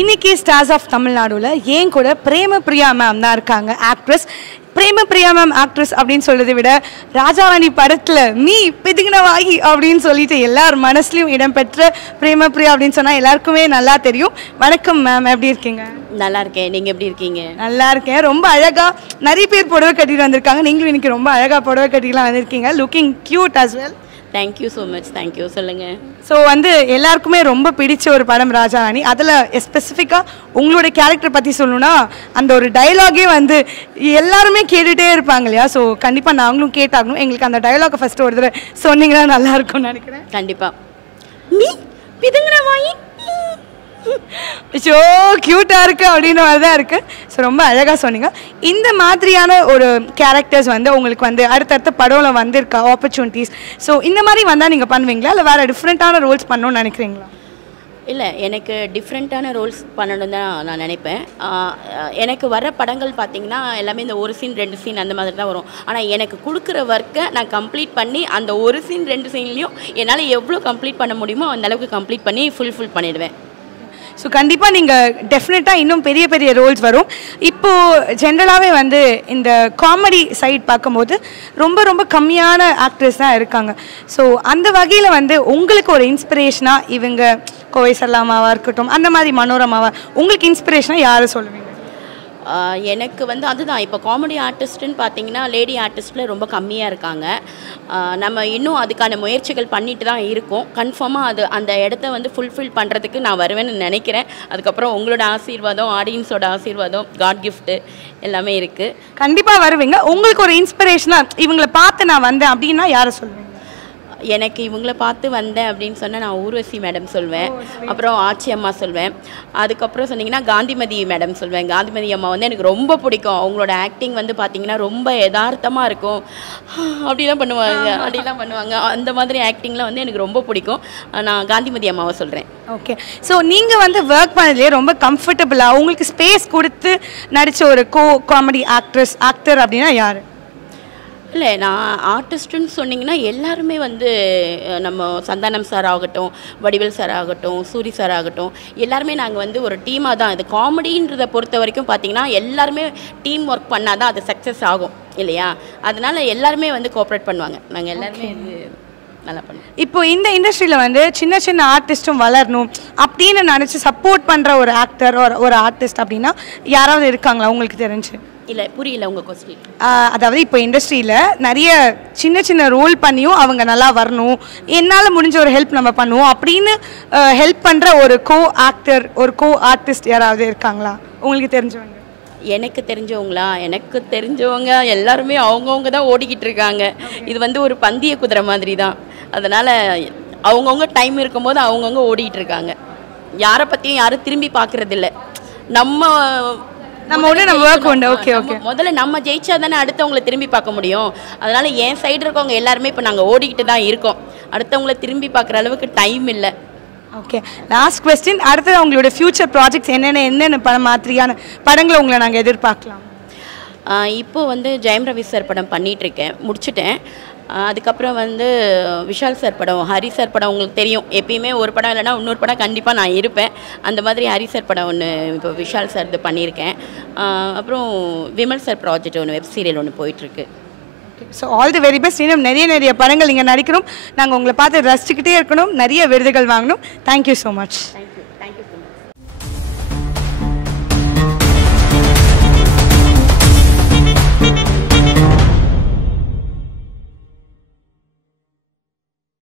இன்னைக்கு stars of தமிழ்நாடுல ஏன் கூட பிரேம பிரியா மேம் தான் இருக்காங்க, ஆக்ட்ரஸ். பிரேம பிரியா மேம் ஆக்ட்ரஸ் அப்படின்னு சொல்றதை விட ராஜாராணி படத்துல மீ பிதுங்கின வாகி அப்படின்னு சொல்லிட்டு எல்லார் மனசுலையும் இடம்பெற்ற பிரேம பிரியா அப்படின்னு சொன்னா எல்லாருக்குமே நல்லா தெரியும். வணக்கம் மேம், எப்படி இருக்கீங்க? நல்லா இருக்கேன். நீங்க எப்படி இருக்கீங்க? நல்லா இருக்கேன். ரொம்ப அழகா நிறைய பேர் புடவை கட்டிட்டு வந்திருக்காங்க. நீங்களும் இன்னைக்கு ரொம்ப அழகா புடவை கட்டிலாம் வந்திருக்கீங்க. Looking cute as well. Thank you so much. Thank you. சொல்லுங்கள். ஸோ எல்லாருக்குமே ரொம்ப பிடிச்ச ஒரு படம் ராஜாராணி. அதில் ஸ்பெசிஃபிக்காக உங்களோட கேரக்டர் பற்றி சொல்லணும்னா அந்த ஒரு டைலாகே எல்லாருமே கேட்டுகிட்டே இருப்பாங்க இல்லையா? ஸோ கண்டிப்பாக நாங்களும் கேட்டாகணும். எங்களுக்கு அந்த டைலாகை ஃபஸ்ட்டு ஒரு தடவை சொன்னீங்கன்னா நல்லாயிருக்கும்னு நினைக்கிறேன். கண்டிப்பாக. நீ பிதுங்கின வாங்கி ஷோ க்யூட்டாக இருக்குது அப்படின்ற மாதிரி தான் இருக்குது. ஸோ ரொம்ப அழகாக சொன்னீங்க. இந்த மாதிரியான ஒரு கேரக்டர்ஸ் உங்களுக்கு அடுத்தடுத்த படம்ல வந்திருக்கா ஆப்பர்ச்சுனிட்டிஸ்? ஸோ இந்த மாதிரி வந்தால் நீங்கள் பண்ணுவீங்களா, இல்லை வேறு டிஃப்ரெண்ட்டான ரோல்ஸ் பண்ணணும்னு நினைக்கிறீங்களா? இல்லை, எனக்கு டிஃப்ரெண்ட்டான ரோல்ஸ் பண்ணணும் தான் நான் நினைப்பேன். எனக்கு வர படங்கள் பார்த்திங்கன்னா எல்லாமே இந்த ஒரு சீன் 2 சீன் அந்த மாதிரி தான் வரும். ஆனால் எனக்கு கொடுக்குற ஒர்க்கை நான் கம்ப்ளீட் பண்ணி அந்த ஒரு சீன் 2 சீன்லேயும் என்னால் எவ்வளோ கம்ப்ளீட் பண்ண முடியுமோ அந்தளவுக்கு கம்ப்ளீட் பண்ணி ஃபுல் பண்ணிவிடுவேன். ஸோ கண்டிப்பாக நீங்கள் டெஃபினட்டாக இன்னும் பெரிய பெரிய ரோல்ஸ் வரும். இப்போது ஜென்ரலாகவே இந்த காமெடி சைட் பார்க்கும்போது ரொம்ப ரொம்ப கம்மியான ஆக்டர்ஸ் தான் இருக்காங்க. ஸோ அந்த வகையில் உங்களுக்கு ஒரு இன்ஸ்பிரேஷனாக இவங்க கோவை சல்லாமாவாக இருக்கட்டும், அந்த மாதிரி மனோரமாவா, உங்களுக்கு இன்ஸ்பிரேஷனாக யாரை சொல்லுவீங்க? எனக்கு அதுதான், இப்போ காமெடி ஆர்டிஸ்ட்டுன்னு பார்த்தீங்கன்னா லேடி ஆர்டிஸ்ட்டில் ரொம்ப கம்மியாக இருக்காங்க. நம்ம இன்னும் அதுக்கான முயற்சிகள் பண்ணிட்டு தான் இருக்கோம். கன்ஃபார்மாக அந்த இடத்த ஃபுல்ஃபில் பண்ணுறதுக்கு நான் வருவேன்னு நினைக்கிறேன். அதுக்கப்புறம் உங்களோட ஆசீர்வாதம், ஆடியன்ஸோட ஆசீர்வாதம், காட் கிஃப்ட்டு எல்லாமே இருக்குது. கண்டிப்பாக வருவீங்க. உங்களுக்கு ஒரு இன்ஸ்பிரேஷனாக இவங்களை பார்த்து நான் வந்தேன் அப்படின்னா யாரை சொல்லுவீங்க? எனக்கு இவங்கள பார்த்து வந்தேன் அப்படின்னு சொன்னால் நான் ஊர்வசி மேடம் சொல்வேன். அப்புறம் ஆச்சி அம்மா சொல்வேன். அதுக்கப்புறம் சொன்னிங்கன்னா காந்திமதி மேடம் சொல்வேன். காந்திமதி அம்மா எனக்கு ரொம்ப பிடிக்கும். அவங்களோட ஆக்டிங் பார்த்திங்கன்னா ரொம்ப யதார்த்தமாக இருக்கும். அப்படிலாம் பண்ணுவாங்க. அந்த மாதிரி ஆக்டிங்லாம் எனக்கு ரொம்ப பிடிக்கும். நான் காந்திமதி அம்மாவை சொல்கிறேன். ஓகே. ஸோ நீங்கள் ஒர்க் பண்ணதுலேயே ரொம்ப கம்ஃபர்டபுளாக உங்களுக்கு ஸ்பேஸ் கொடுத்து நடித்த ஒரு காமெடி ஆக்டர் அப்படின்னா யார்? இல்லை, நான் ஆர்டிஸ்ட்டுன்னு சொன்னிங்கன்னா எல்லாருமே நம்ம சந்தானம் சார் ஆகட்டும், வடிவேல் சார் ஆகட்டும், சூரி சார் ஆகட்டும், எல்லாருமே நாங்கள் ஒரு டீமாக தான். இது காமெடின்றதை பொறுத்த வரைக்கும் பார்த்திங்கன்னா எல்லாருமே டீம் ஒர்க் பண்ணால் தான் அது சக்ஸஸ் ஆகும் இல்லையா? அதனால் எல்லாருமே கோஆப்ரேட் பண்ணுவாங்க. நாங்கள் எல்லாருமே நல்லா பண்ணுவோம். இப்போ இந்த இண்டஸ்ட்ரியில் சின்ன சின்ன ஆர்டிஸ்ட்டும் வளரணும் அப்படின்னு நினச்சி சப்போர்ட் பண்ணுற ஒரு ஆக்டர் ஒரு ஆர்டிஸ்ட் அப்படின்னா யாராவது இருக்காங்களா உங்களுக்கு தெரிஞ்சு? இல்லை, புரியல உங்கள் கொஸ்டின். அதாவது இப்போ இண்டஸ்ட்ரியில் நிறைய சின்ன சின்ன ரோல் பண்ணியும் அவங்க நல்லா வரணும், என்னால் முடிஞ்ச ஒரு ஹெல்ப் நம்ம பண்ணுவோம் அப்படின்னு ஹெல்ப் பண்ணுற ஒரு கோ ஆர்டிஸ்ட் யாராவது இருக்காங்களா உங்களுக்கு தெரிஞ்சவங்க? எனக்கு தெரிஞ்சவங்க எல்லாருமே அவங்கவுங்க தான் ஓடிக்கிட்டு இருக்காங்க. இது ஒரு பந்தய குதிரை மாதிரி தான். அதனால் அவங்கவுங்க டைம் இருக்கும்போது அவங்கவுங்க ஓடிக்கிட்டு இருக்காங்க. யாரை பற்றியும் யாரும் திரும்பி பார்க்குறதில்ல. முதல்ல நம்ம ஜெயிச்சா தானே அடுத்தவங்களை திரும்பி பார்க்க முடியும். அதனால என் சைடு இருக்கவங்க எல்லாருமே இப்போ நாங்கள் ஓடிக்கிட்டு தான் இருக்கோம். அடுத்தவங்களை திரும்பி பார்க்குற அளவுக்கு டைம் இல்லை. Okay, last question. அடுத்தது உங்களோட ஃபியூச்சர் ப்ராஜெக்ட்ஸ் என்னென்ன மாதிரியான படங்களை உங்களை நாங்கள் எதிர்பார்க்கலாம்? இப்போது ஜெயம் ரவி சார் படம் பண்ணிகிட்ருக்கேன், முடிச்சுட்டேன். அதுக்கப்புறம் விஷால் சார் படம், ஹரி சார் படம் உங்களுக்கு தெரியும். எப்பயுமே ஒரு படம் இல்லைனா இன்னொரு படம் கண்டிப்பாக நான் இருப்பேன். அந்த மாதிரி ஹரி சார் படம் ஒன்று இப்போ விஷால் சார் இது பண்ணியிருக்கேன். அப்புறம் விமல் சார் ப்ராஜெக்ட் ஒன்று, வெப் சீரியல் ஒன்று போயிட்டுருக்கு. So all the very best. இன்னும் நிறைய படங்கள் நீங்கள் நடிக்கணும். நாங்கள் உங்களை பார்த்து ரசிச்சுக்கிட்டே இருக்கணும், நிறைய விருதுகள் வாங்கணும். Thank you so much.